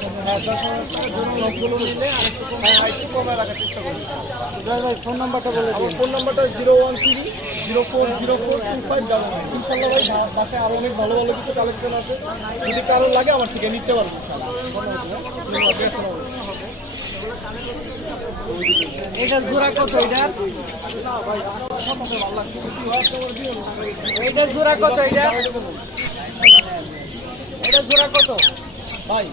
হ্যাঁ 10,000 টাকা জোড়া লকগুলো নিলে আরেকটু কমে রাখার চেষ্টা করবো। ভাই ফোন নাম্বারটা বলে দিন। ফোন নাম্বারটা 013-04042599। ইনশাল্লাহ ভাই বাসায় আরও অনেক ভালো ভালো কিছু কালেকশন আছে, যদি কারো লাগে আমার থেকে নিতে পারবো ইনশাল্লাহ। এটা জোড়া কত? এইটার জোড়া কত? এটা জোড়া কত ভাই?